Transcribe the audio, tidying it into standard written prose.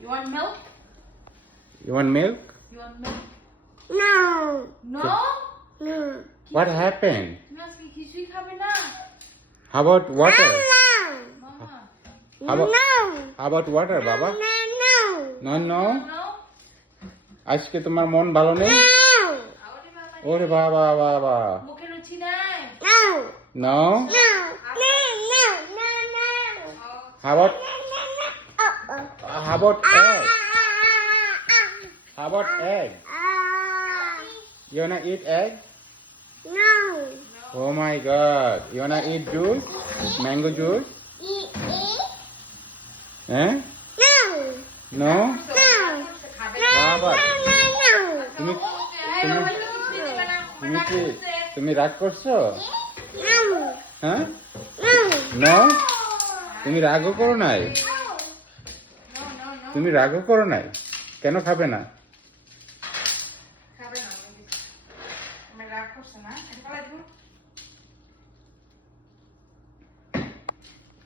You want milk? You want milk? You want milk? No. No? No. What happened? তুমি আজকে কিছুই খাবে না? How about water? মামা। How about, No. how about water, বাবা? No. No. No, no. No? আজকে তোমার মন ভালো নেই? No. আরে বাবা। ওরে বাবা বাবা। মুখে রুচি নাই। No. No? No. No. No. No. No. How about Oh. how about egg? How about egg? You wanna eat egg? No. Oh my god. You wanna eat juice? Mango juice? Eh? No. No? No. বাবা No. তুমি তুমি কি তুমি রাগ করছো? হ্যাঁ? No? তুমি রাগও করো নাই? তুমি রাগও করো নাই? কেন খাবে না? খাবে না। আমি রাগ করছে না। এটা ফেলাই দিব।